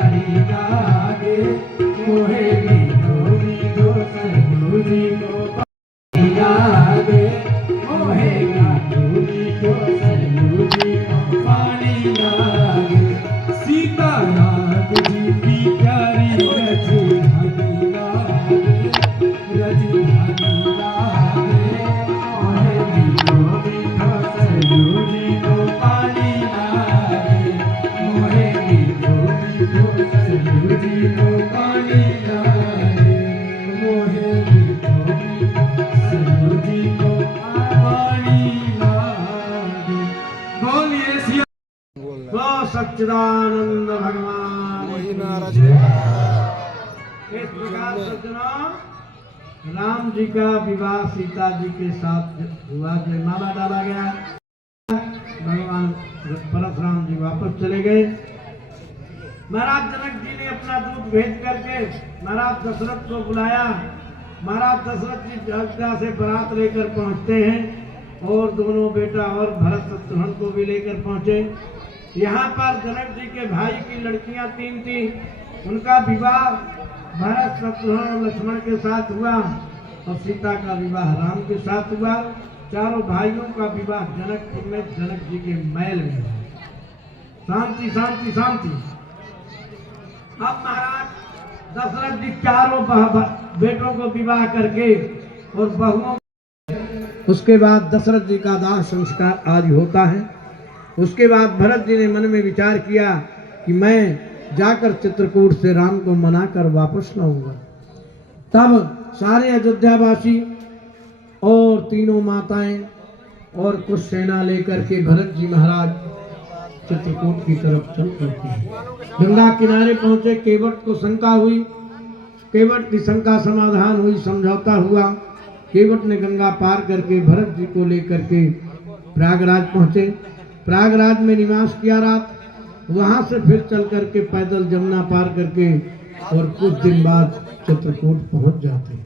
प्यारी लागे मोहे मीठो मीठो सजूरी को प्यारी लागे मोहे मीठो मीठो सजूरी को पानी लागे सीता नाथ जी की प्यारी रजधानी लागे रजधानी लागे मोहे मीठो मीठो सजूरी को पानी लागे मोहे मीठो मीठो सजूरी को पानी लागे मोहे मीठो मीठो सजूरी को पानी लागे। बोलिए सिया तो सच्चिदानंद भगवान। इस प्रकार सज्जनों राम जी का विवाह सीता जी के साथ हुआ, जयमाला डाला गया, भगवान परशुराम जी वापस चले गए। महाराज जनक जी ने अपना दूत भेज करके महाराज दशरथ को बुलाया। महाराज दशरथ जी अयोध्या से बारात लेकर पहुंचते हैं और दोनों बेटा और भरत शत्रुघ्न को भी लेकर पहुंचे। यहाँ पर जनक जी के भाई की लड़कियां 3 थी, उनका विवाह भरत शत्रुघ्न और लक्ष्मण के साथ हुआ और सीता का विवाह राम के साथ हुआ। चारों भाइयों का विवाह जनकपुर में जनक जी के महल में हुआ। शांति शांति शांति। अब महाराज दशरथ जी चारों बेटों को विवाह करके और बहुओं, उसके बाद दशरथ जी का दाह संस्कार आज होता है। उसके बाद भरत जी ने मन में विचार किया कि मैं जाकर चित्रकूट से राम को मनाकर वापस लाऊंगा। तब सारे अयोध्यावासी और तीनों माताएं और कुछ सेना लेकर के भरत जी महाराज चित्रकूट की तरफ चल पड़ते हैं। गंगा किनारे पहुंचे, केवट को शंका हुई, केवट की शंका समाधान हुई, समझौता हुआ। केवट ने गंगा पार करके भरत जी को लेकर के प्रयागराज पहुंचे। प्रयागराज में निवास किया रात, वहां से फिर चल करके पैदल जमुना पार करके और कुछ दिन बाद चित्रकूट पहुंच जाते।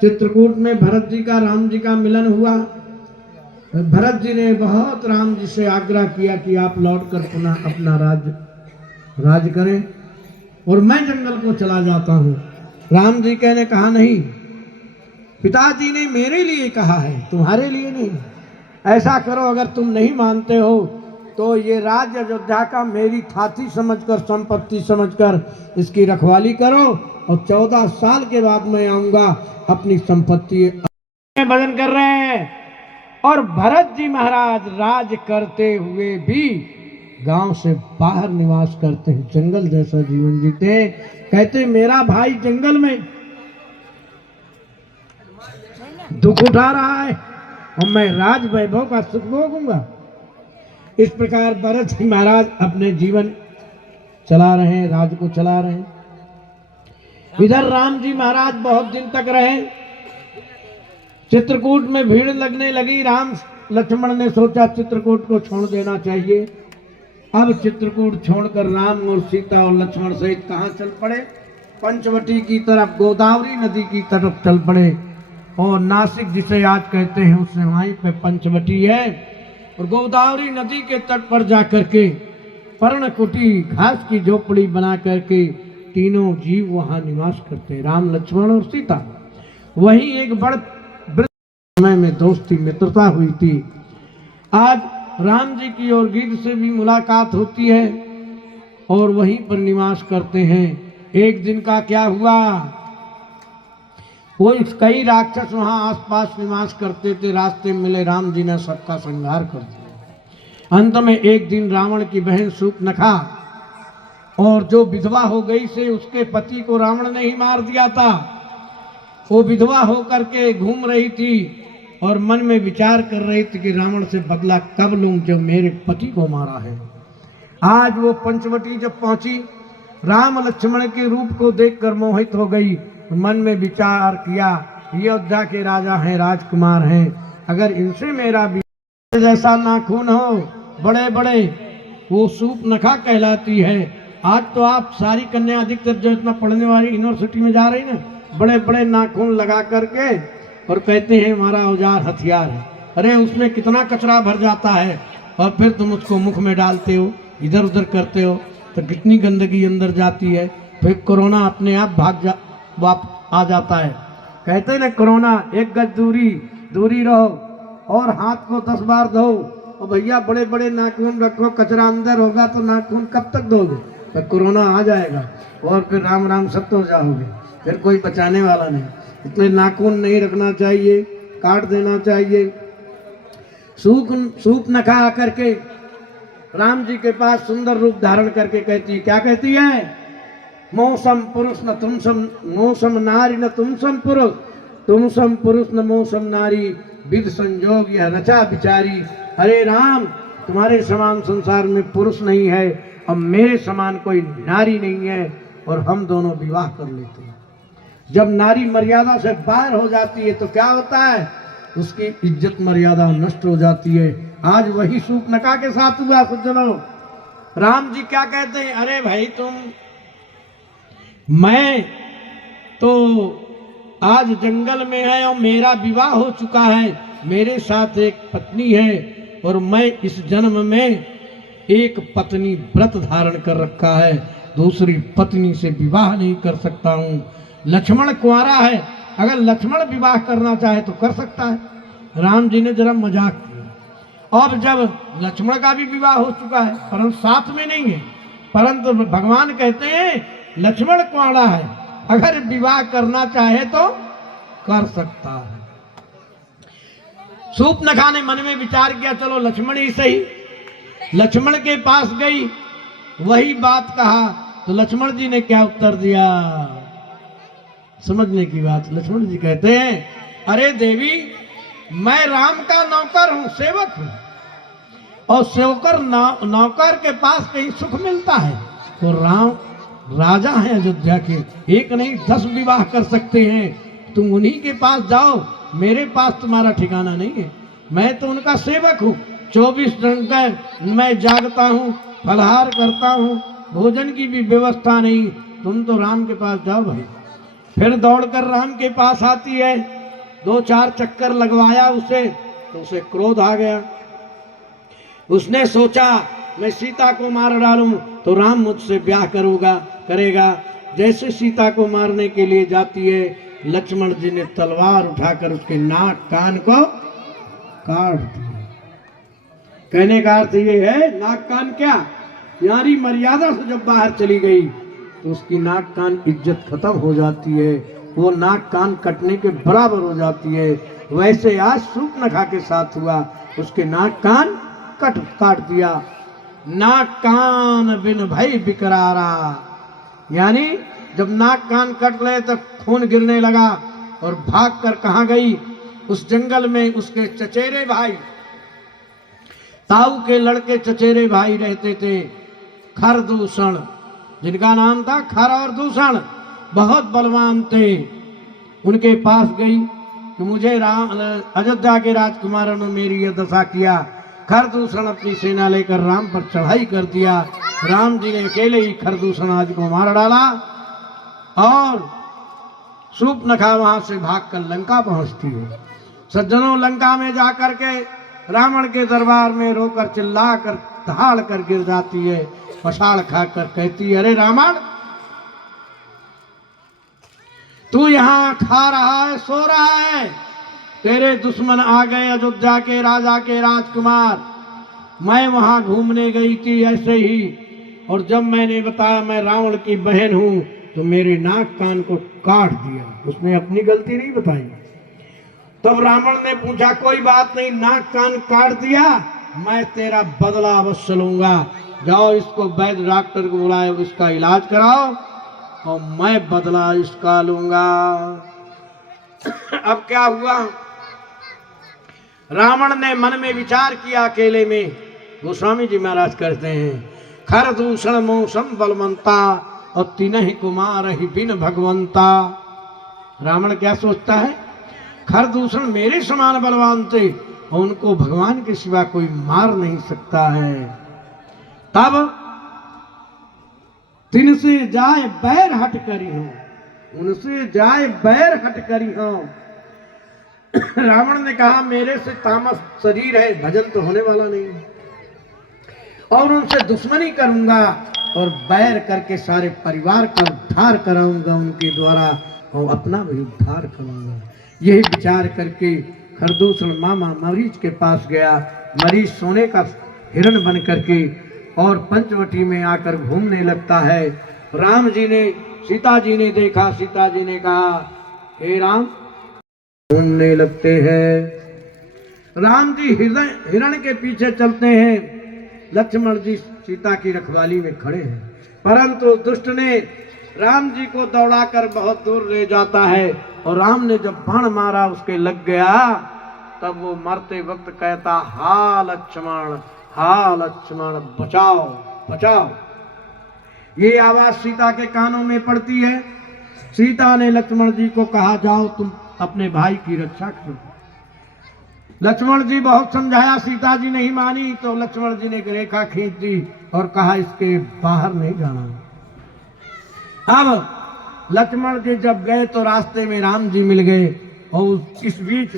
चित्रकूट में भरत जी का राम जी का मिलन हुआ। भरत जी ने बहुत राम जी से आग्रह किया कि आप लौटकर पुनः अपना राज करें और मैं जंगल को चला जाता हूं। राम जी ने कहा नहीं, पिताजी ने मेरे लिए कहा है, तुम्हारे लिए नहीं। ऐसा करो, अगर तुम नहीं मानते हो तो ये राज्य अयोध्या का मेरी थाती समझकर, संपत्ति समझकर इसकी रखवाली करो और 14 साल के बाद मैं आऊंगा, अपनी संपत्ति भजन कर रहे हैं। और भरत जी महाराज राज करते हुए भी गांव से बाहर निवास करते हैं, जंगल जैसा जीवन जीते हैं। कहते मेरा भाई जंगल में दुख उठा रहा है और मैं राज वैभव का सुख भोगूंगा। इस प्रकार भरत जी महाराज अपने जीवन चला रहे हैं, राज को चला रहे हैं। इधर राम जी महाराज बहुत दिन तक रहे। चित्रकूट में भीड़ लगने लगी। राम लक्ष्मण ने सोचा चित्रकूट को छोड़ देना चाहिए। अब चित्रकूट छोड़कर राम और सीता और लक्ष्मण सहित कहां चल पड़े? पंचवटी की तरफ, गोदावरी नदी की तरफ चल पड़े। और नासिक जिसे आज कहते हैं उससे वहीं पे पंचवटी है। और गोदावरी नदी के तट पर जाकर के पर्णकुटी, घास की झोपड़ी बना करके तीनों जीव वहां निवास करते, राम लक्ष्मण और सीता। वहीं एक बड़ समय में दोस्ती मित्रता हुई थी। आज राम जी की और गिद्ध से भी मुलाकात होती है और वहीं पर निवास करते हैं। एक दिन का क्या हुआ, वो कई राक्षस वहां आसपास निवास करते थे। रास्ते में मिले, राम जी ने सबका संहार कर दिया। अंत में एक दिन रावण की बहन शूर्पणखा, और जो विधवा हो गई से उसके पति को रावण ने ही मार दिया था। वो विधवा होकर के घूम रही थी और मन में विचार कर रही थी कि रावण से बदला कब लूं जो मेरे पति को मारा है। आज वो पंचवटी जब पहुंची, राम लक्ष्मण के रूप को देखकर मोहित हो गई। मन में विचार किया, ये अयोध्या के राजा हैं, राजकुमार हैं, अगर इनसे मेरा जैसा नाखून हो, बड़े बड़े, वो शूर्पणखा कहलाती है। आज तो आप सारी कन्या अधिकतर जो इतना पढ़ने वाली यूनिवर्सिटी में जा रही ना, बड़े बड़े नाखून लगा करके और कहते हैं हमारा औजार हथियार है। अरे उसमें कितना कचरा भर जाता है और फिर तुम उसको मुख में डालते हो, इधर उधर करते हो। तो कितनी गंदगी अंदर जाती है। फिर कोरोना अपने आप आ जाता है। कहते हैं ना कोरोना 1 गज दूरी रहो और हाथ को 10 बार धो। और भैया बड़े बड़े नाखून रखो, कचरा अंदर होगा तो नाखून कब तक धोगे। तो कोरोना आ जाएगा और फिर राम राम सब तो जाओगे, फिर कोई बचाने वाला नहीं। इसलिए नाखून नहीं रखना चाहिए, काट देना चाहिए। सूप नखा आकर के राम जी के पास सुंदर रूप धारण करके कहती है, क्या कहती है? मौसम पुरुष न तुम सम, मौसम नारी न तुम सम पुरुष, तुम सम पुरुष न मौसम नारी, विध संजोग यह रचा बिचारी। हरे राम, तुम्हारे समान संसार में पुरुष नहीं है और मेरे समान कोई नारी नहीं है, और हम दोनों विवाह कर लेते हैं। जब नारी मर्यादा से बाहर हो जाती है तो क्या होता है? उसकी इज्जत मर्यादा नष्ट हो जाती है। आज वही शूर्पणखा के साथ हुआ सज्जनों। राम जी क्या कहते हैं? अरे भाई मैं तो आज जंगल में है और मेरा विवाह हो चुका है, मेरे साथ एक पत्नी है और मैं इस जन्म में एक पत्नी व्रत धारण कर रखा है, दूसरी पत्नी से विवाह नहीं कर सकता हूँ। लक्ष्मण कुंवारा है, अगर लक्ष्मण विवाह करना चाहे तो कर सकता है। राम जी ने जरा मजाक किया। अब जब लक्ष्मण का भी विवाह हो चुका है परंतु साथ में नहीं है, परंतु भगवान कहते हैं लक्ष्मण कुंवारा है, अगर विवाह करना चाहे तो कर सकता है। शूर्पणखा ने मन में विचार किया, चलो लक्ष्मण ही सही। लक्ष्मण के पास गई, वही बात कहा तो लक्ष्मण जी ने क्या उत्तर दिया? समझने की बात। लक्ष्मण जी कहते हैं, अरे देवी, मैं राम का नौकर हूं, सेवक हूं, और सेवकर नौकर के पास कहीं सुख मिलता है? तो राम राजा हैं अयोध्या के, एक नहीं 10 विवाह कर सकते हैं। तुम उन्हीं के पास जाओ, मेरे पास तुम्हारा ठिकाना नहीं है। मैं तो उनका सेवक हूँ, 24 घंटे मैं जागता हूँ, फलहार करता हूँ, भोजन की भी व्यवस्था नहीं। तुम तो राम के पास जाओ भाई। फिर दौड़कर राम के पास आती है, 2-4 चक्कर लगवाया उसे, तो उसे क्रोध आ गया। उसने सोचा मैं सीता को मार डालूं तो राम मुझसे ब्याह करेगा। जैसे सीता को मारने के लिए जाती है, लक्ष्मण जी ने तलवार उठाकर उसके नाक कान को काट दिया। कहने का अर्थ ये है, नाक कान क्या, यानी मर्यादा से जब बाहर चली गई तो उसकी नाक कान इज्जत खत्म हो जाती है, वो नाक कान कटने के बराबर हो जाती है। वैसे आज शूर्पणखा के साथ हुआ, उसके नाक कान काट दिया। नाक कान बिन भई बिकरारा, यानी जब नाक कान कट रहे तब खून गिरने लगा और भागकर कहां गई? उस जंगल में उसके चचेरे भाई, ताऊ के लड़के चचेरे भाई रहते थे, खरदूषण, जिनका नाम था खर और दूषण, बहुत बलवान थे। उनके पास गई कि मुझे अयोध्या के राजकुमारों ने मेरी यह दशा किया। खरदूषण अपनी सेना लेकर राम पर चढ़ाई कर दिया। राम जी ने अकेले ही खरदूषण आदि को मार डाला और शूर्पणखा वहां से भागकर लंका पहुंचती है। सज्जनों, लंका में जाकर के रावण के दरबार में रोकर चिल्लाकर दहाड़ कर गिर जाती है, पछाड़ खाकर कहती है, अरे रावण, तू यहाँ खा रहा है, सो रहा है, तेरे दुश्मन आ गए अयोध्या के राजा के राजकुमार। मैं वहां घूमने गई थी ऐसे ही, और जब मैंने बताया मैं रावण की बहन हूं तो मेरे नाक कान को काट दिया। उसने अपनी गलती नहीं बताई। तब रावण ने पूछा, कोई बात नहीं, नाक कान काट दिया, मैं तेरा बदला अवश्य लूंगा। जाओ इसको वैद्य डॉक्टर को बुलाओ, इसका इलाज कराओ और मैं बदला इसका लूंगा। अब क्या हुआ? रावण ने मन में विचार किया अकेले में। गोस्वामी जी महाराज कहते हैं, खरदूषण मौसम बलवंता और तीनहि कुमार ही बिन भगवंता। रावण क्या सोचता है? खरदूषण मेरे समान बलवान थे और उनको भगवान के सिवा कोई मार नहीं सकता है। तब तिनसे जाए बैर हट करी हो, उनसे जाए बैर हट करी हो। रावण ने कहा, मेरे से तामस शरीर है, भजन तो होने वाला नहीं, और उनसे दुश्मनी करूंगा और बैर करके सारे परिवार का उद्धार कराऊंगा उनके द्वारा, और अपना भी उद्धार करूंगा। यही विचार करके खरदूषण मामा मरीज के पास गया। मरीज सोने का हिरण बन करके और पंचवटी में आकर घूमने लगता है। राम जी ने, सीता जी ने देखा, सीता जी ने कहा, हे राम, घूमने लगते हैं। राम जी हिरण के पीछे चलते हैं, लक्ष्मण जी सीता की रखवाली में खड़े हैं। परंतु दुष्ट ने राम जी को दौड़ाकर बहुत दूर ले जाता है, और राम ने जब बाण मारा उसके लग गया, तब वो मरते वक्त कहता, हा लक्ष्मण, हा लक्ष्मण, बचाओ बचाओ। ये आवाज सीता के कानों में पड़ती है। सीता ने लक्ष्मण जी को कहा, जाओ तुम अपने भाई की रक्षा करो। लक्ष्मण जी बहुत समझाया, सीता जी नहीं मानी, तो लक्ष्मण जी ने एक रेखा खींच दी और कहा, इसके बाहर नहीं जाना। अब लक्ष्मण जी जब गए तो रास्ते में राम जी मिल गए, और इस बीच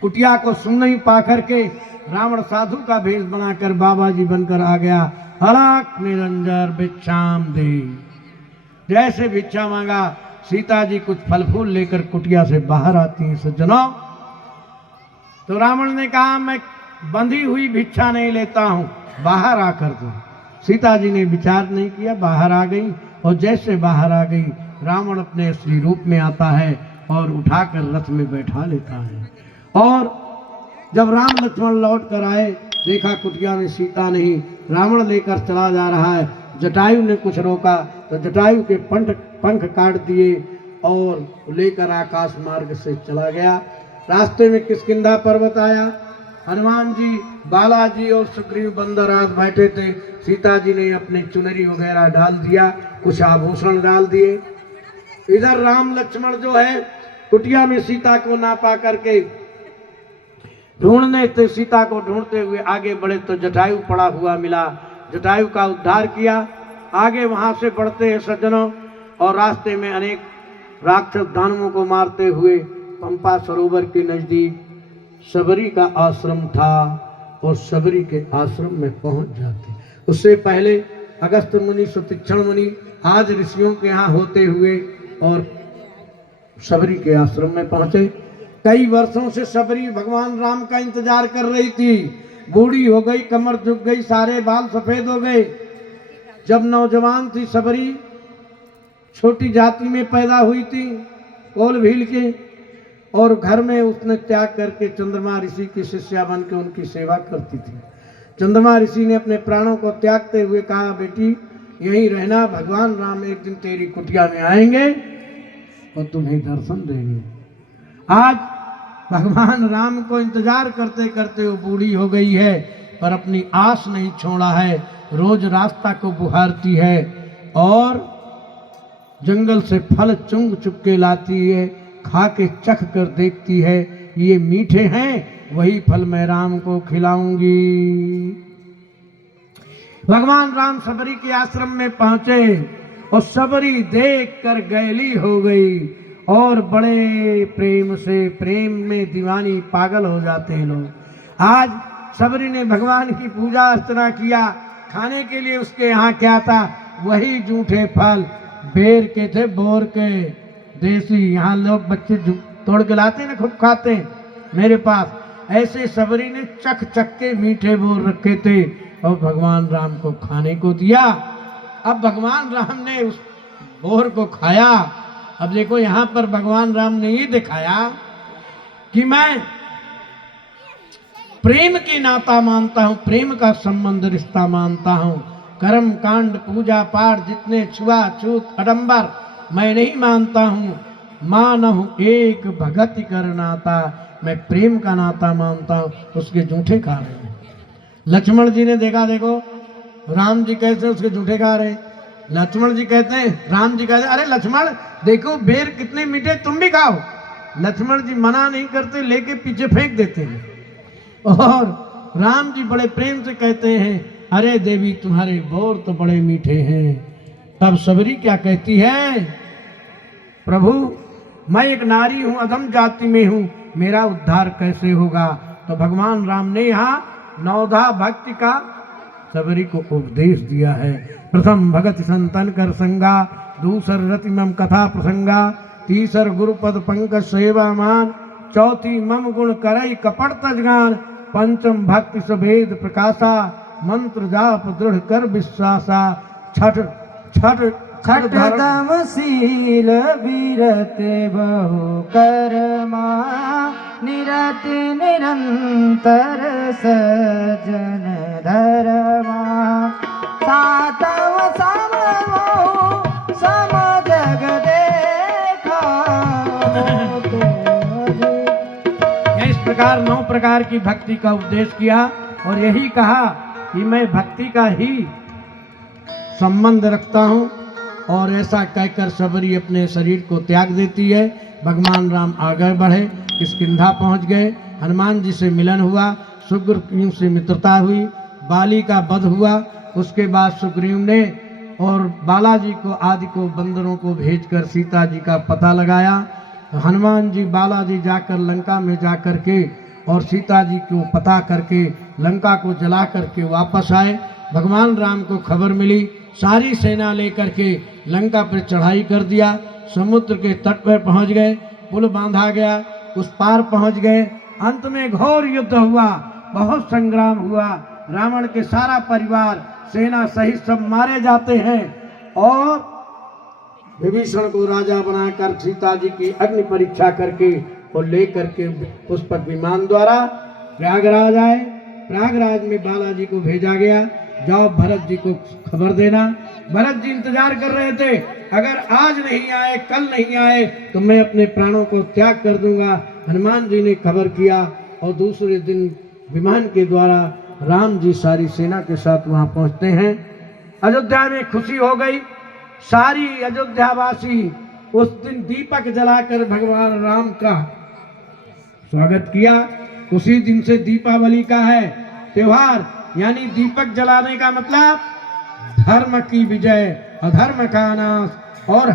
कुटिया को सुन नहीं पा करके रावण साधु का भेष बनाकर बाबा जी बनकर आ गया। हलाक निरंजन भिक्षाम दे। जैसे भिक्षा मांगा, सीता जी कुछ फल फूल लेकर कुटिया से बाहर आती हैं। सज्जनों, तो रावण ने कहा, मैं बंधी हुई भिक्षा नहीं लेता हूं, बाहर आकर दो। सीता जी ने विचार नहीं किया, बाहर आ गई, और जैसे बाहर आ गई, रावण अपने असली रूप में आता है और उठाकर रथ में बैठा लेता है। और जब राम लक्ष्मण लौट कर आए, देखा कुटिया में सीता नहीं, रावण लेकर चला जा रहा है। जटायु ने कुछ रोका तो जटायु के पंख काट दिए और लेकर आकाश मार्ग से चला गया। रास्ते में किष्किंधा पर्वत आया। हनुमान जी, बालाजी और सुग्रीव बंदराज बैठे थे। सीता जी ने अपने चुनरी वगैरह डाल दिया, कुछ आभूषण डाल दिए। इधर राम लक्ष्मण जो है कुटिया में सीता को ना पा करके ढूंढने थे, सीता को ढूंढते हुए आगे बढ़े तो जटायु पड़ा हुआ मिला। जटायु का उद्धार किया। आगे वहां से बढ़ते हैं सज्जनों, और रास्ते में अनेक राक्षस दानवों को मारते हुए पंपा सरोवर के नजदीक शबरी का आश्रम था, और शबरी के आश्रम में पहुंच जाते। उससे पहले अगस्त मुनि, सुतीक्षण मुनि आज ऋषियों के यहाँ होते हुए और शबरी के आश्रम में पहुंचे। कई वर्षों से शबरी भगवान राम का इंतजार कर रही थी। बूढ़ी हो गई, कमर झुक गई, सारे बाल सफेद हो गए। जब नौजवान थी शबरी, छोटी जाति में पैदा हुई थी, कोल भील के, और घर में उसने त्याग करके चंद्रमा ऋषि की शिष्या बन के उनकी सेवा करती थी। चंद्रमा ऋषि ने अपने प्राणों को त्यागते हुए कहा, बेटी यहीं रहना, भगवान राम एक दिन तेरी कुटिया में आएंगे और तुम्हें दर्शन देंगे। आज भगवान राम को इंतजार करते करते वो बूढ़ी हो गई है, पर अपनी आस नहीं छोड़ा है। रोज रास्ता को बुहारती है और जंगल से फल चुंग चुग के लाती है, खा के चख कर देखती है, ये मीठे हैं, वही फल मैं राम को खिलाऊंगी। भगवान राम शबरी के आश्रम में पहुंचे और शबरी देख कर गैली हो गई, और बड़े प्रेम से, प्रेम में दीवानी पागल हो जाते हैं लोग। आज शबरी ने भगवान की पूजा अर्चना किया। खाने के लिए उसके यहाँ क्या था? वही जूठे फल, बेर के थे, बोर के, देसी। यहाँ लोग बच्चे तोड़ के लाते हैं ना, खूब खाते हैं मेरे पास। ऐसे शबरी ने चख चख के मीठे बोर रखे थे और भगवान राम को खाने को दिया। अब भगवान राम ने उस बोर को खाया। अब देखो यहाँ पर भगवान राम ने ये दिखाया कि मैं प्रेम के नाता मानता हूँ, प्रेम का संबंध रिश्ता मानता हूँ। कर्म कांड, पूजा पाठ, जितने छुआछूत आडंबर मैं नहीं मानता हूँ। मानहु एक भगति कर नाता, मैं प्रेम का नाता मानता हूँ। उसके जूठे खा रहे हैं। लक्ष्मण जी ने देखा, देखो राम जी कैसे उसके जूठे खा रहे हैं। लक्ष्मण जी कहते हैं, राम जी कहते हैं, अरे लक्ष्मण देखो बेर कितने मीठे, तुम भी खाओ। लक्ष्मण जी मना नहीं करते, लेके पीछे फेंक देते हैं। और राम जी बड़े प्रेम से कहते हैं, अरे देवी तुम्हारे बोर तो बड़े मीठे हैं। तब शबरी क्या कहती है, प्रभु मैं एक नारी हूं, अधम जाति में हूं, मेरा उद्धार कैसे होगा? तो भगवान राम ने यहाँ नवधा भक्ति का सबरी को उपदेश दिया है। प्रथम भगत संतन कर संगा, दूसर रति मम कथा प्रसंगा, तीसर गुरुपद पंकज सेवा मान, चौथी मम गुण करई कपट तजगान, पंचम भक्ति सभेद प्रकाशा, मंत्र जाप दृढ़ कर विश्वासा, छठ छठ खटदमशील विरत बहु कर्मा, निरत निरंतर सजन धर्मा, सातव समो सम जग देखा। इस प्रकार 9 प्रकार की भक्ति का उपदेश किया और यही कहा कि मैं भक्ति का ही संबंध रखता हूँ। और ऐसा कहकर सबरी अपने शरीर को त्याग देती है। भगवान राम आगे बढ़े, किष्किंधा पहुँच गए। हनुमान जी से मिलन हुआ, सुग्रीव से मित्रता हुई, बाली का वध हुआ। उसके बाद सुग्रीव ने और बालाजी को आदि को बंदरों को भेजकर सीता जी का पता लगाया। हनुमान जी बालाजी जाकर लंका में जाकर के और सीता जी को पता करके लंका को जला करके वापस आए। भगवान राम को खबर मिली, सारी सेना लेकर के लंका पर चढ़ाई कर दिया। समुद्र के तट पर पहुंच गए, पुल बांधा गया, उस पार पहुंच गए। अंत में घोर युद्ध हुआ, बहुत संग्राम हुआ। रावण के सारा परिवार सेना सहित सब मारे जाते हैं और विभीषण को राजा बनाकर सीता जी की अग्नि परीक्षा करके और लेकर के पुष्पक विमान द्वारा प्रयागराज आए। प्रयागराज में बालाजी को भेजा गया, जाओ भरत जी को खबर देना। भरत जी इंतजार कर रहे थे, अगर आज नहीं आए, कल नहीं आए तो मैं अपने प्राणों को त्याग कर दूंगा। हनुमान जी ने खबर किया और दूसरे दिन विमान के द्वारा राम जी सारी सेना के साथ वहां पहुंचते हैं। अयोध्या में खुशी हो गई, सारी अयोध्यावासी उस दिन दीपक जलाकर भगवान राम का स्वागत किया। उसी दिन से दीपावली का है त्योहार, यानी दीपक जलाने का मतलब धर्म की विजय, अधर्म का नाश और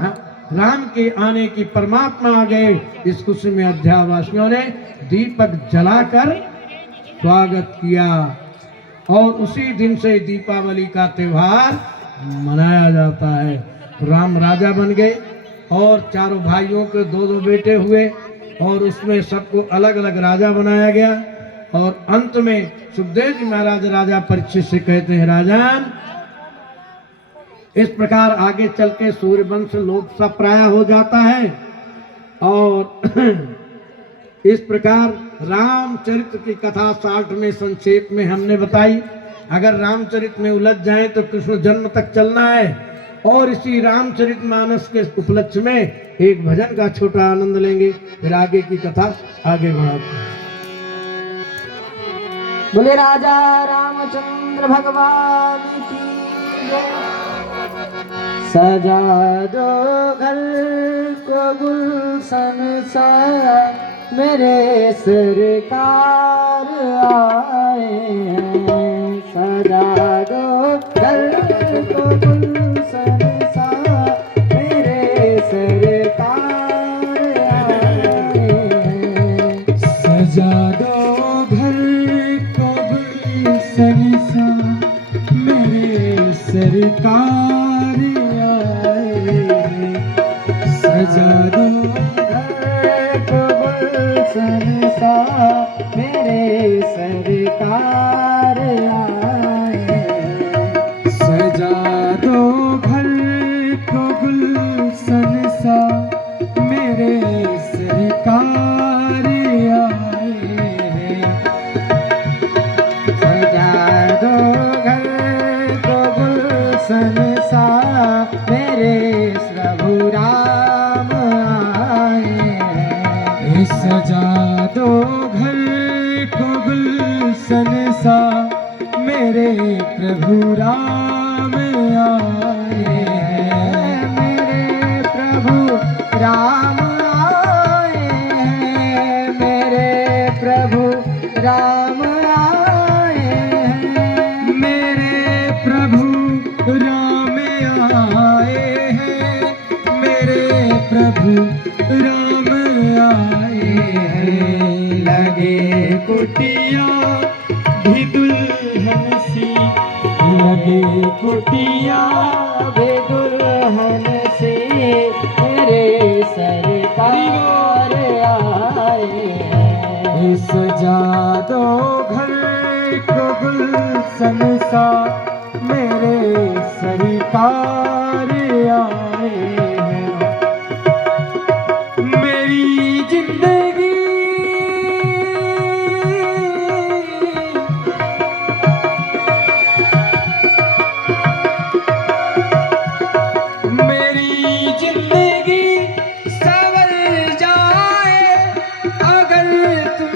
राम के आने की परमात्मा आ गए। इस खुशी में अयोध्यावासियों ने दीपक जलाकर स्वागत किया और उसी दिन से दीपावली का त्योहार मनाया जाता है। राम राजा बन गए और चारों भाइयों के 2-2 बेटे हुए और उसमें सबको अलग अलग राजा बनाया गया। और अंत में सुखदेव जी महाराज राजा परीक्षित से कहते हैं, राजन इस प्रकार आगे चल के सूर्यवंश लोप सा प्राय हो जाता है। और इस प्रकार रामचरित्र की कथा 60 में संक्षेप में हमने बताई। अगर रामचरित्र में उलझ जाएं तो कृष्ण जन्म तक चलना है। और इसी रामचरित मानस के उपलक्ष्य में एक भजन का छोटा आनंद लेंगे, फिर आगे की कथा आगे बढ़ाते हैं। बोले राजा रामचंद्र भगवान की जय। सजा दो घर को गुलशन सा, मेरे सरकार आए हैं। सजा दो घर को गुलशन सा, मेरे सरकार आए हैं। सजा दो घर को गुलशन सा, मेरे सरकार आए हैं। सजा दो घर को गुलशन सा, मेरे सरकार आए हैं। सजा दो घर को गुलशन सा, मेरे सरकार आए हैं। सजा दो घर को गुलशन सा, मेरे प्रभु राम आए हैं। सजा दो घर को गुलशन सा, मेरे प्रभु राम आए हैं। मेरे प्रभु राम आए हैं। मेरे प्रभु राम आए हैं। मेरे प्रभु राम आए हैं। मेरे प्रभु राम आए हैं। लगे कुटिया भी दुल्हन सी, कुटिया वे दुल्हन से मेरे सरकार आए हैं। सजा दो घर को गुलशन सा मेरे सरकार आए हैं। मेरी जिंदगी संवर जाए अगर तुम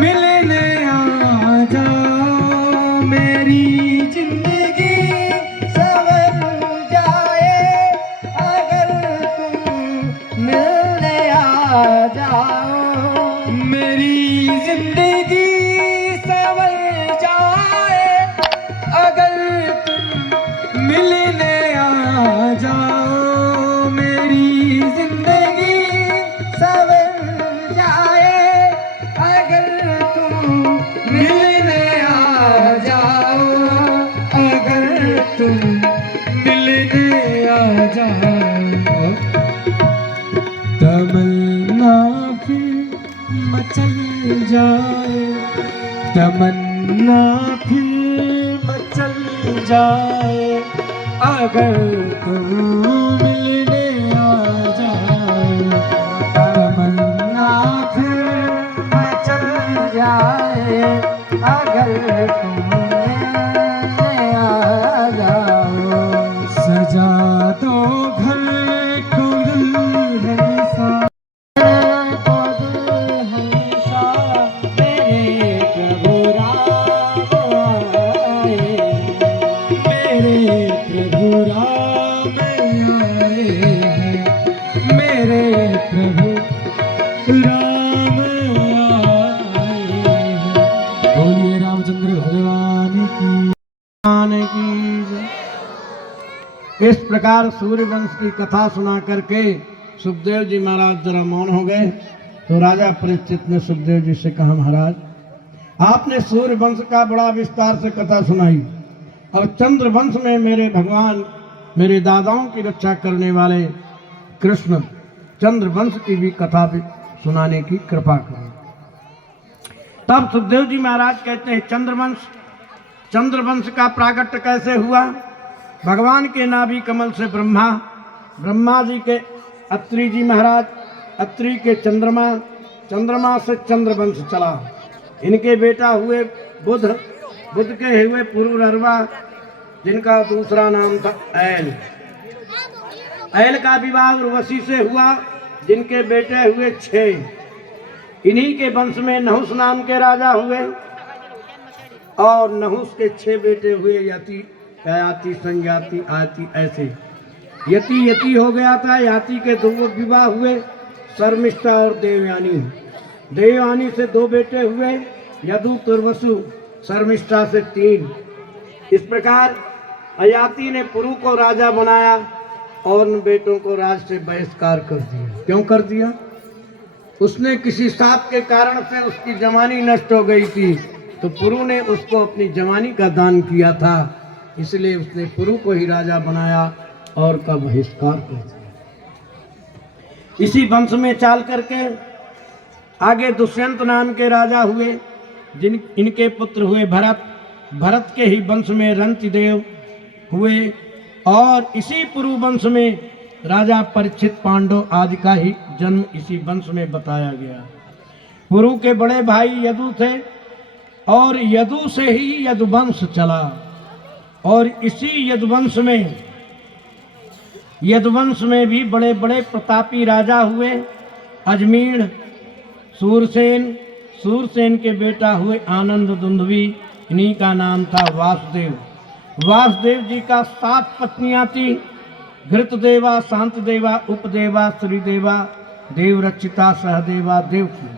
मिलने आ जाओ। मेरी जिंदगी संवर जाए अगर तुम मिलने आ जाओ। मेरी जिंदगी संवर जाए अगर तुम मिलने आ जाओ। मेरी जिंदगी संवर जाए अगर तुम मिलने आ जाओ। अगर तुम मिलने आ जाओ। तमन्ना फिर मचल जाए। तमन्ना फिर मचल जाए अगर तुम मिलने आ जाओ। तमन्ना फिर मचल जाए अगर तुम मिलने आ जाओ। सजा दो घर को दुल्हन सा मेरे प्रभु राम आए। मेरे प्रभु राम आए हैं। मेरे प्रभु राम आए हैं। बोलिए रामचंद्र भगवान की जय। इस प्रकार सूर्यवंश की कथा सुना करके सुखदेव जी महाराज जरा मौन हो गए। तो राजा परीक्षित ने सुखदेव जी से कहा, महाराज आपने सूर्यवंश का बड़ा विस्तार से कथा सुनाई, अब चंद्रवंश में मेरे भगवान मेरे दादाओं की रक्षा करने वाले कृष्ण चंद्रवंश की भी कथा भी सुनाने की कृपा करें। तब सुखदेव जी महाराज कहते हैं, चंद्रवंश का प्रागट्य कैसे हुआ? भगवान के नाभि कमल से ब्रह्मा जी के अत्रि जी महाराज, अत्रि के चंद्रमा से चंद्रवंश चला। इनके बेटा हुए बुध के हुए पुरुरवा, जिनका दूसरा नाम था ऐल का विवाह उर्वशी से हुआ, जिनके बेटे हुए 6। इन्हीं के वंश में नहुस नाम के राजा हुए और नहुस के 6 बेटे हुए, यति, याति, संयाति, आति, ऐसे। यति हो गया था। याति के 2 विवाह हुए, शर्मिष्ठा और देवयानी। देवयानी से 2 बेटे हुए, यदु, तुर्वसु। शर्मिष्ठा से 3। इस प्रकार अयाति ने पुरु को राजा बनाया और उन बेटों को राज से बहिष्कार कर दिया। क्यों कर दिया? उसने किसी शाप के कारण से उसकी जवानी नष्ट हो गई थी, तो पुरु ने उसको अपनी जवानी का दान किया था, इसलिए उसने पुरु को ही राजा बनाया और का बहिष्कार कर दिया। इसी वंश में चाल करके आगे दुष्यंत नाम के राजा हुए, इनके पुत्र हुए भरत के ही वंश में रंतिदेव हुए और इसी पुरु वंश में राजा परीक्षित पांडव आदि का ही जन्म इसी वंश में बताया गया। पुरु के बड़े भाई यदु थे और यदु से ही यदुवंश चला और इसी यदुवंश में भी बड़े बड़े प्रतापी राजा हुए। अजमीर, सूरसेन के बेटा हुए आनंद दुंदुभी, इन्हीं का नाम था वासुदेव जी का 7 पत्नियां थी, घृतदेवा, शांतदेवा, उपदेवा, श्रीदेवा, देवरक्षिता, सहदेवा, देवकी।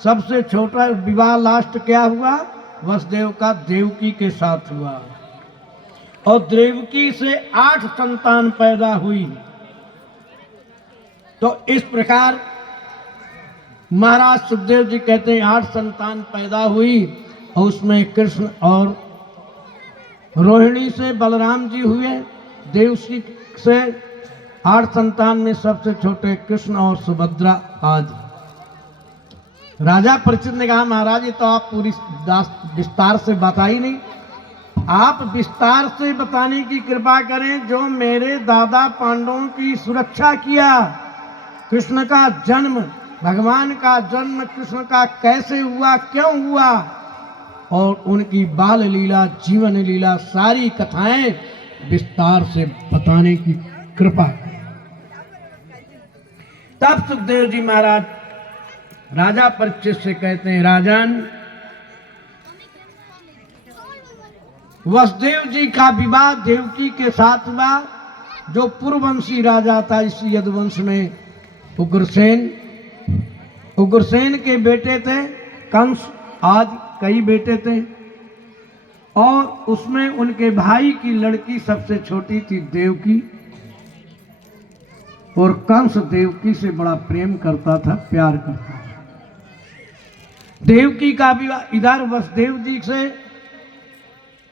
सबसे छोटा विवाह लास्ट क्या हुआ? वसुदेव का देवकी के साथ हुआ और देवकी से 8 संतान पैदा हुई। तो इस प्रकार महाराज सुखदेव जी कहते हैं 8 संतान पैदा हुई और उसमें कृष्ण और रोहिणी से बलराम जी हुए, देवसी से 8 संतान में सबसे छोटे कृष्ण और सुभद्रा आदि। राजा परीक्षित ने कहा, महाराज ये तो आप पूरी विस्तार से बता ही नहीं, आप विस्तार से बताने की कृपा करें। जो मेरे दादा पांडवों की सुरक्षा किया, कृष्ण का जन्म, भगवान का जन्म कृष्ण का कैसे हुआ, क्यों हुआ, और उनकी बाल लीला, जीवन लीला, सारी कथाएं विस्तार से बताने की कृपा करें। तब सुखदेव जी महाराज राजा परीक्षित से कहते हैं, राजन, वसुदेव जी का विवाह देवकी के साथ हुआ, जो पूर्ववंशी राजा था इस यदुवंश में, उग्रसेन के बेटे थे, कंस आदि कई बेटे थे, और उसमें उनके भाई की लड़की सबसे छोटी थी देवकी, और कंस देवकी से बड़ा प्रेम करता था, प्यार करता था। देवकी का विवाह इधर वसुदेव जी से,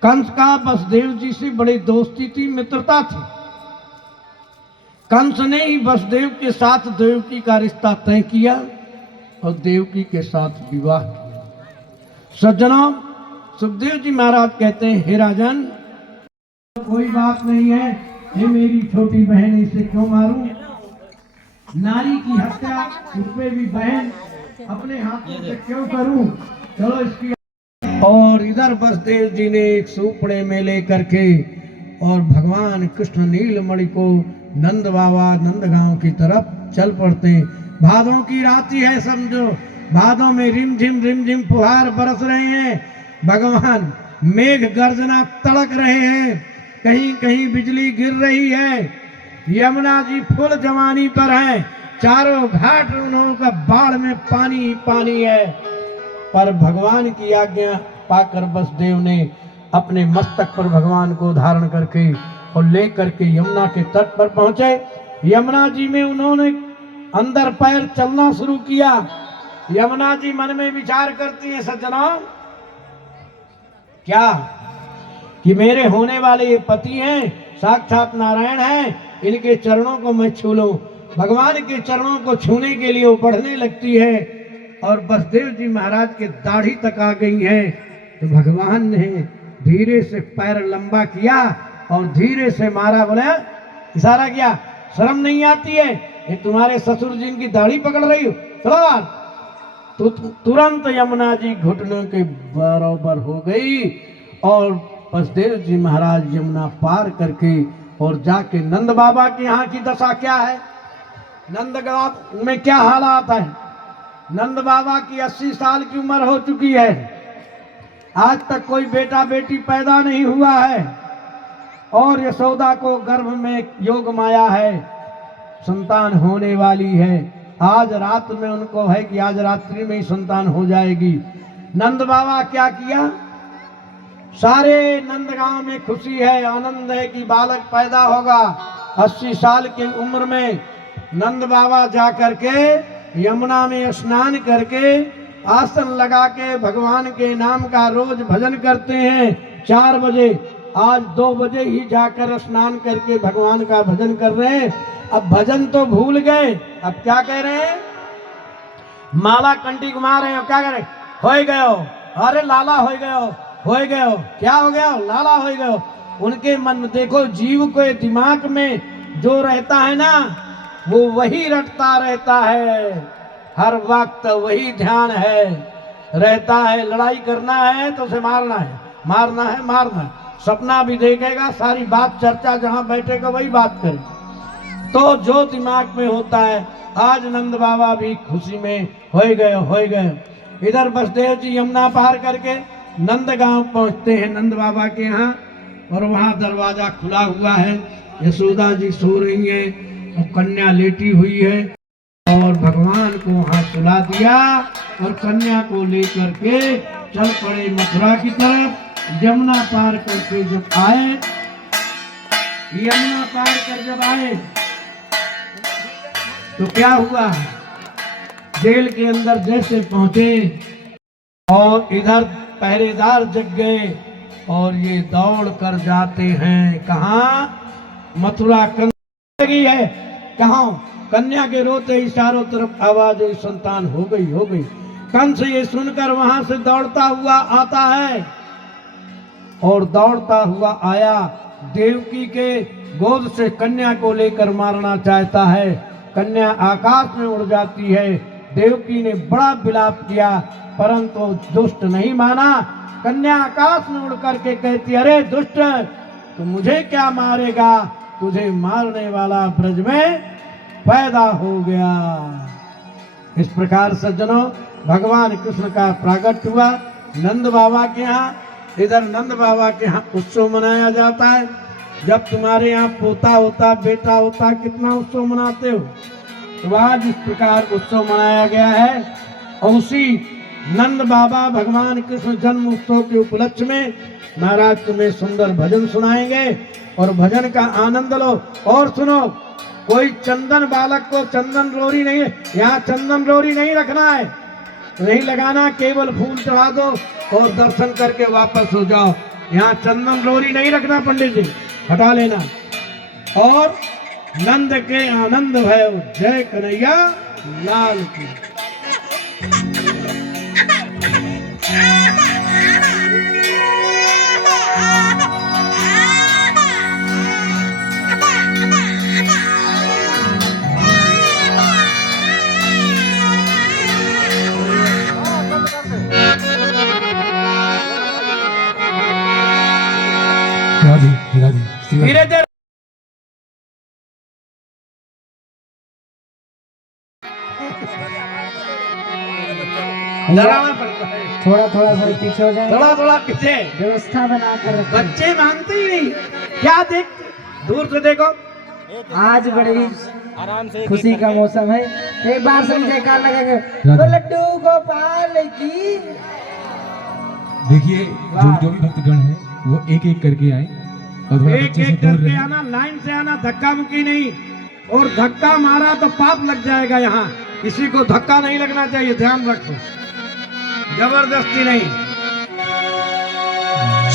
कंस का वसुदेव जी से बड़ी दोस्ती थी, मित्रता थी। कंस ने ही वसुदेव के साथ देवकी का रिश्ता तय किया और देवकी के साथ विवाह किया। सज्जनों, सुखदेव जी महाराज कहते हैं, हे राजन, कोई बात नहीं है, ये मेरी छोटी बहन, इसे क्यों मारूं? नारी की हत्या, उसमें भी बहन, अपने हाथों से क्यों करूं? चलो इसकी। और इधर वसुदेव जी ने एक सूपड़े में लेकर के और भगवान कृष्ण नीलमणि को नंद बाबा नंदगांव की तरफ चल पड़ते हैं। भादों की रात्रि है, समझो, भादों में रिमझिम फुहार बरस रहे हैं, भगवान मेघ गर्जना तड़क रहे हैं, कहीं कहीं बिजली गिर रही है, यमुना जी फुल जवानी पर है, चारों घाट उन्हों का बाढ़ में पानी पानी है। पर भगवान की आज्ञा पाकर वसुदेव ने अपने मस्तक पर भगवान को धारण करके और लेकर के यमुना के तट पर पहुंचे। यमुना जी में उन्होंने अंदर पैर चलना शुरू किया। यमुना जी मन में विचार करती हैं, सज्जनों, क्या कि मेरे होने वाले ये पति हैं, साक्षात नारायण हैं, इनके चरणों को मैं छू लूं। भगवान के चरणों को छूने के लिए वो बढ़ने लगती है और वसुदेव जी महाराज के दाढ़ी तक आ गई है। तो भगवान ने धीरे से पैर लंबा किया और धीरे से मारा, बोले इशारा किया, शर्म नहीं आती है, ये तुम्हारे ससुर जी की दाढ़ी पकड़ रही हो, चलो। तो तुरंत यमुना जी घुटनों के बराबर हो गई और वसुदेव जी महाराज यमुना पार करके और जाके नंद बाबा के यहाँ की दशा क्या है, नंद बाबा में क्या हालात है। नंद बाबा की 80 साल की उम्र हो चुकी है, आज तक कोई बेटा बेटी पैदा नहीं हुआ है, और यशोदा को गर्भ में योग माया है, संतान होने वाली है। आज रात में उनको है कि आज रात्रि में ही संतान हो जाएगी। नंद बाबा क्या किया, सारे नंदगांव में खुशी है, आनंद है कि बालक पैदा होगा। 80 साल की उम्र में नंद बाबा जा करके यमुना में स्नान करके आसन लगा के भगवान के नाम का रोज भजन करते हैं। 4 बजे, आज 2 बजे ही जाकर स्नान करके भगवान का भजन कर रहे हैं। अब भजन तो भूल गए, अब क्या कह रहे हैं, माला कंठी घुमा रहे हो, क्या कह रहे, हो गए हो, अरे लाला हो गए हो, क्या हो गया, लाला हो गए हो। उनके मन में देखो, जीव के दिमाग में जो रहता है ना, वो वही रटता रहता है, हर वक्त वही ध्यान है, रहता है। लड़ाई करना है तो उसे मारना है, मारना है, मारना है। सपना भी देखेगा, सारी बात चर्चा जहां बैठेगा वही बात करेगा। तो जो दिमाग में होता है, आज नंद बाबा भी खुशी में हो गए। इधर वसुदेव जी यमुना पार करके नंदगांव पहुंचते हैं नंद बाबा के यहाँ, और वहां दरवाजा खुला हुआ है, यशोदा जी सो रही है और कन्या लेटी हुई है, और भगवान को वहां सुला दिया और कन्या को लेकर के चल पड़े मथुरा की तरफ। यमुना पार करके जब आए, यमुना पार कर जब आए तो क्या हुआ, जेल के अंदर जैसे पहुंचे और इधर पहरेदार जग गए, और ये दौड़ कर जाते हैं कहाँ? मथुरा कन्या लगी है कहाँ? कन्या के रोते ही चारों तरफ आवाज हुई, संतान हो गई हो गई। कंस ये सुनकर वहां से दौड़ता हुआ आता है और दौड़ता हुआ आया देवकी के गोद से कन्या को लेकर मारना चाहता है। कन्या आकाश में उड़ जाती है। देवकी ने बड़ा विलाप किया परंतु दुष्ट नहीं माना। कन्या आकाश में उड़ करके कहती, अरे दुष्ट, तू मुझे क्या मारेगा? तुझे मारने वाला ब्रज में पैदा हो गया। इस प्रकार सज्जनों भगवान कृष्ण का प्रागट्य हुआ नंद बाबा के यहाँ। इधर नंद बाबा के यहाँ उत्सव मनाया जाता है। जब तुम्हारे यहाँ पोता होता, बेटा होता, कितना उत्सव मनाते हो। तो आज इस प्रकार उत्सव मनाया गया है। और उसी नंद बाबा भगवान कृष्ण जन्म उत्सव के उपलक्ष्य में महाराज तुम्हें सुंदर भजन सुनाएंगे और भजन का आनंद लो। और सुनो, कोई चंदन बालक को चंदन रोरी नहीं, यहाँ चंदन रोरी नहीं रखना है, नहीं लगाना, केवल फूल चढ़ा दो और दर्शन करके वापस हो जाओ। यहाँ चंदन रोरी नहीं रखना, पंडित जी हटा लेना। और नंद के आनंद भयो, जय कन्हैया लाल की। धीरे धीरे डराना पड़ता है। थोड़ा थोड़ा सा पीछे हो जाए, थोड़ा थोड़ा पीछे व्यवस्था बना कर रखें। बच्चे मानते ही नहीं। क्या देख, दूर से देखो। आज बड़ी आराम से खुशी का मौसम है। एक बार से जयकार लगेगा, तो लड्डू गोपाल की। देखिए जो भी भक्तगण है वो एक एक करके आए और थोड़ा एक बच्चे से एक दूर करके रहे। आना, लाइन से आना, धक्का मुक्की नहीं। और धक्का मारा तो पाप लग जाएगा। यहाँ किसी को धक्का नहीं लगना चाहिए, ध्यान रखो, जबरदस्ती नहीं।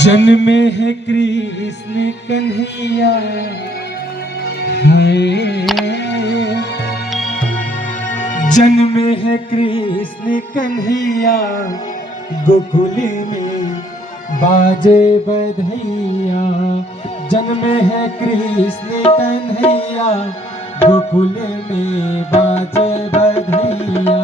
जन्मे है कृष्ण कन्हैया हाय, जन्मे है कृष्ण कन्हैया गोकुल में बाजे बधैया। जन्मे है कृष्ण कन्हैया गोकुल में बाजे बधैया।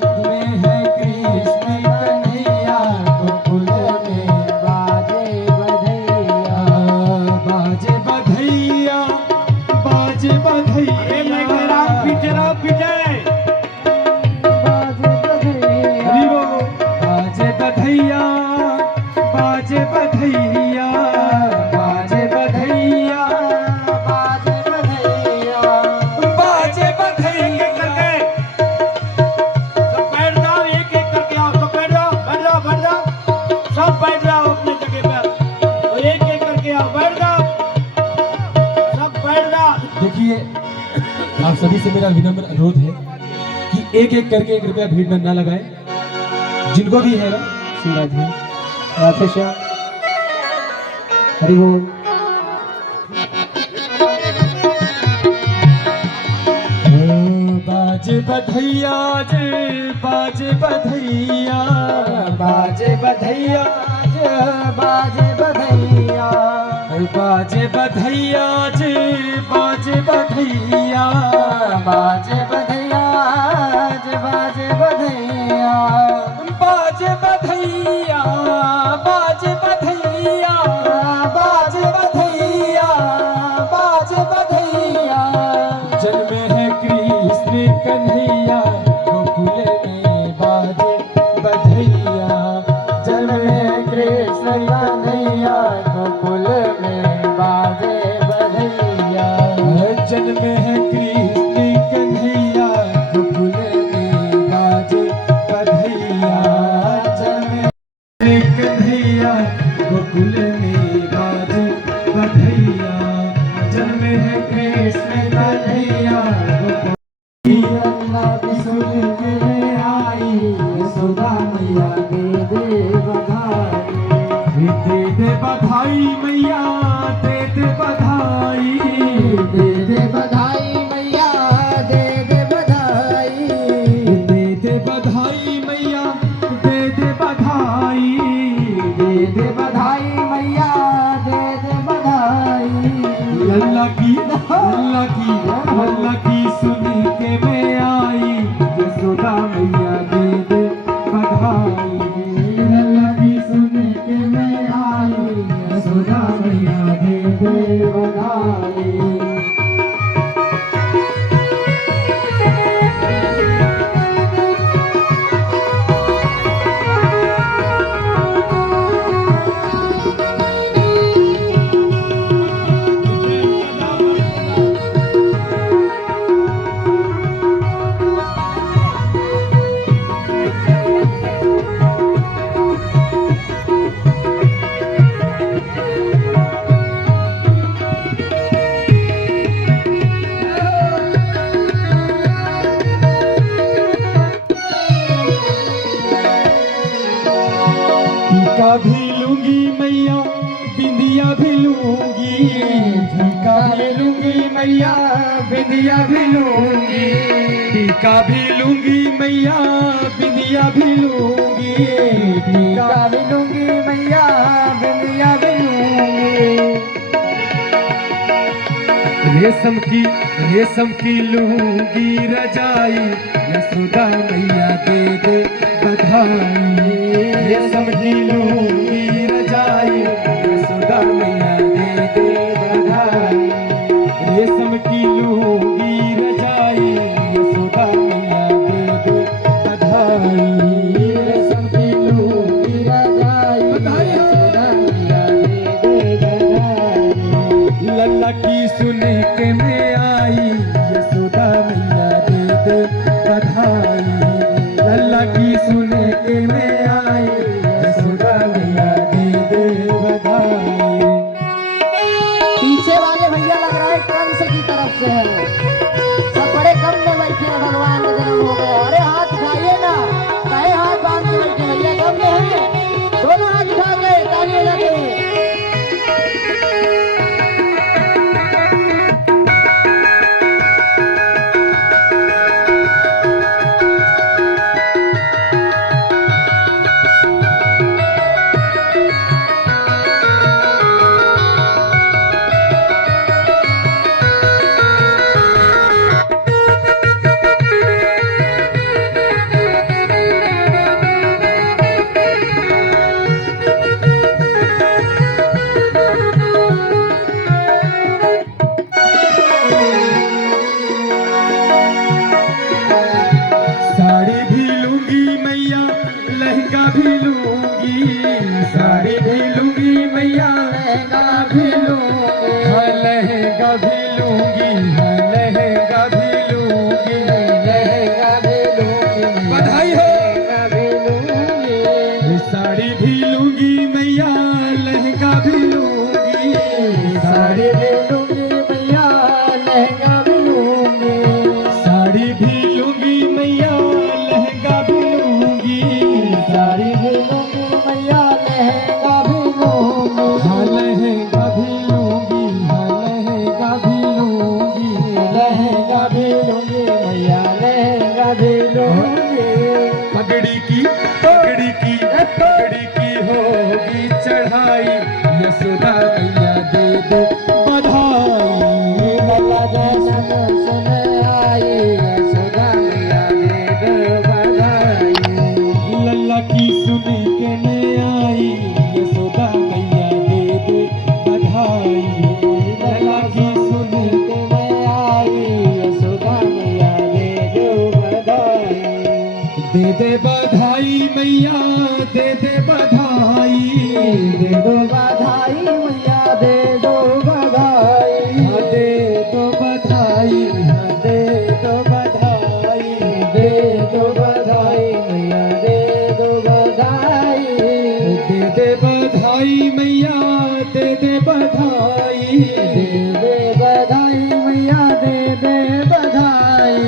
जन्मे है कृष्ण कन्हैया गोकुल में बाजे बधैया। बाजे बधैया, बाजे बधैया। अरे मैं कह रहा हूं, पीछे रहो, पीछे। बाजे बधैया, हरि बोल। बाजे बधैया, बाजे बधैया, बाजे बधैया, बाजे बधैया। बाजे बधैया। सब बैठ जाओ, एक एक करके आओ। सब बैठ जाओ, बैठ जाओ, बैठ जाओ। सब बैठ जाओ अपने जगह पर। और एक एक करके आओ, बैठ जाओ, सब बैठ जाओ। देखिए आप सभी से मेरा विनम्र अनुरोध है कि एक एक करके कृपया भीड़ में ना लगाए। जिनको भी है ना शिवराज जी, राधे श्याम, हरि बोल। बाजे बधैया जे, बाजे बधैया, बाजे बधैया, बाजे बधैया, बाजे बधैया जे, बाजे बधैया, बाजे बधैया, बाजे बधैया, बाजे बधैया, बाजे बधैया, बाजे बधैया, बाजे बधैया। जन्मे है कृष्ण कन्हैया गोकुल में बाजे बधैया। जन्मे कृष्ण कन्हैया गोकुल में बाजे बधैया। जन्मे है कृष्ण कन्हैया गोकुल में बाजे बधैया। जन्मे कन्हैया गोकुल में बाजे बधैया। जन्मे है कृष्ण कन्हैया गोकुल। अल्लाह की सुन के आई, यशोदा मैया के दे बधाई। दे दे मैया बिंदिया भी लूंगी, टीका भी लूंगी मैया बिंदिया भी लूंगी, टीका भी लूंगी मैया बिंदिया भी लूंगी। रेशम की लूंगी रजाई, यशोदा मैया दे दे बधाई। रेशम की लूंगी रजाई, यशोदा मैया दे दे बधाई। रेशम की लूंगी रजाई, यशोदा मैया दे दे बधाई। रेशम की लूंगी रजाई, यशोदा मैया दे दे बधाई। लल्ला की सुन के में आई, यशोदा मैया दे दे बधाई। लल्ला की सुन के में आई, यशोदा मैया दे दे बधाई। पीछे वाले भैया लग रहा है कंस की तरफ से है, सब बड़े कम में बैठे हैं, भगवान का जन्म हो गया। अरे हाथ उठाइए ना, कहे हाथ बांध के बैठे भैया, कम में है, दोनों हाथ उठा के ताली बजाते हैं। साड़ी भी लूंगी मैया लहंगा भी लूंगी, साड़ी भी लूंगी मैया लहंगा भी लूंगी, हाँ लहंगा भी लूंगी, हाँ लहंगा भी लूंगी। लहंगा भी लूंगी, बधाई हो। लहंगा भी लूंगी, साड़ी भी लूंगी मैया लहंगा भी लूंगी, साड़ी भी लूंगी मैया लहंगा भी लूंगी, साड़ी भी लूंगी मैया लहंगा भी लूंगी, साड़ी भी लूंगी मैया लहंगा भी लूंगी, हाँ लहंगा भी लूंगी, हाँ लहंगा भी लूंगी। लहंगा भी लूंगी मैया लहंगा भी लूंगी। पगड़ी की होगी चढ़ाई, यशोदा मैया दे दे बधाई। लल्ला जन्म सुन आई, यशोदा मैया दे दे बधाई। लल्ला की सुन के में आई, यशोदा मैया दे दे बधाई। लल्ला की सुन के मैं आई, यशोदा मैया दे दे बधाई। दे दे बधाई मैया दे दे बधाई। दे दो बधाई मैया दे दो बधाई। हाँ दे दो बधाई, हाँ दे दो बधाई। दे दो बधाई मैया दे दो बधाई। दे दे बधाई मैया दे दे बधाई। दे दे बधाई मैया दे दे बधाई।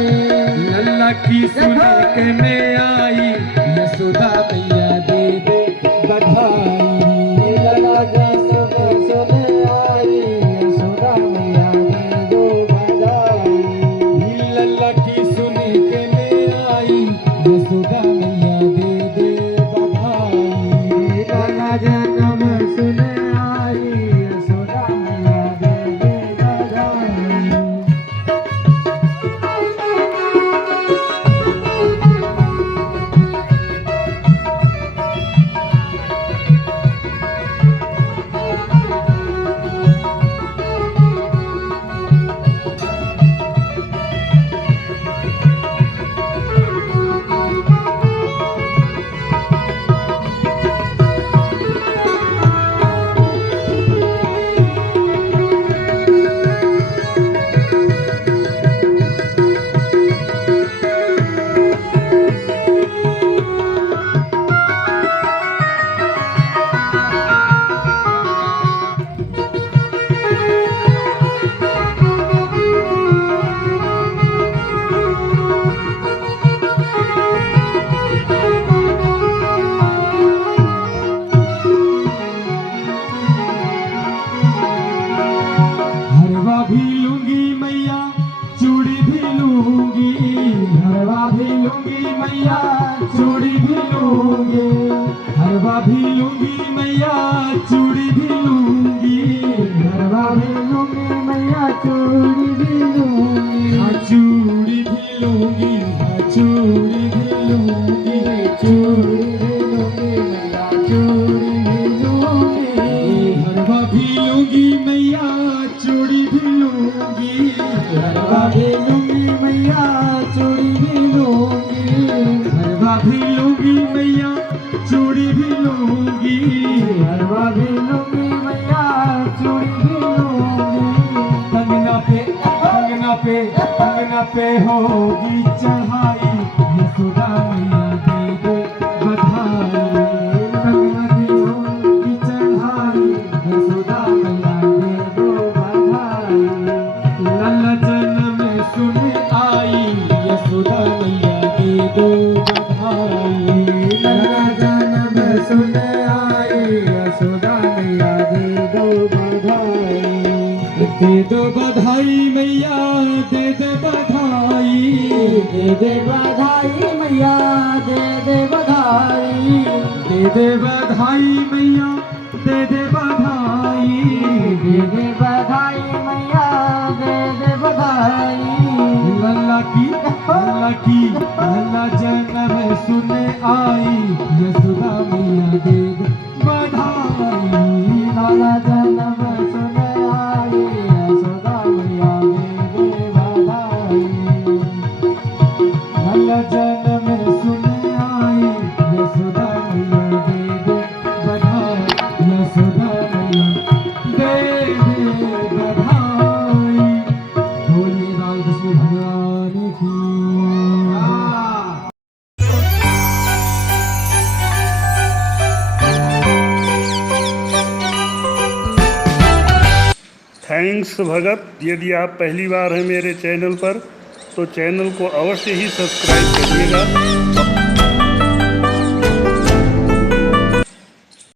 लल्ला की सुन के में आई, यशोदा मैया दे दे अंगना पे होगी चढ़ाई, यशोदा मैया दे दे बधाई। अंगना की होगी चढ़ाई, यशोदा मैया दे दो बधाई। लल्ला जन्म सुन आई, यशोदा मैया दे दो बधाई। लल्ला जन्म सुन आई, यशोदा मैया दे दो बधाई। दे दो बधाई मैया, दे दे बधाई, दे दे बधाई मैया, दे दे बधाई। दे दे बधाई मैया, दे दे बधाई। दे दे बधाई मैया, दे दे बधाई। लल्ला की लल्ला जन्म सुन आई, यशोदा मैया दे दे बधाई। लल्ला जन्म सुन आई, यशोदा मैया दे दे बधाई। लल्ला जन्म सुन आई, यशोदा मैया दे दे बधाई। यशोदा मैया दे दे बधाई। बोलिए राम कृष्ण भगवान की। थैंक्स भगत। यदि आप पहली बार हैं मेरे चैनल पर तो चैनल को अवश्य ही सब्सक्राइब करिएगा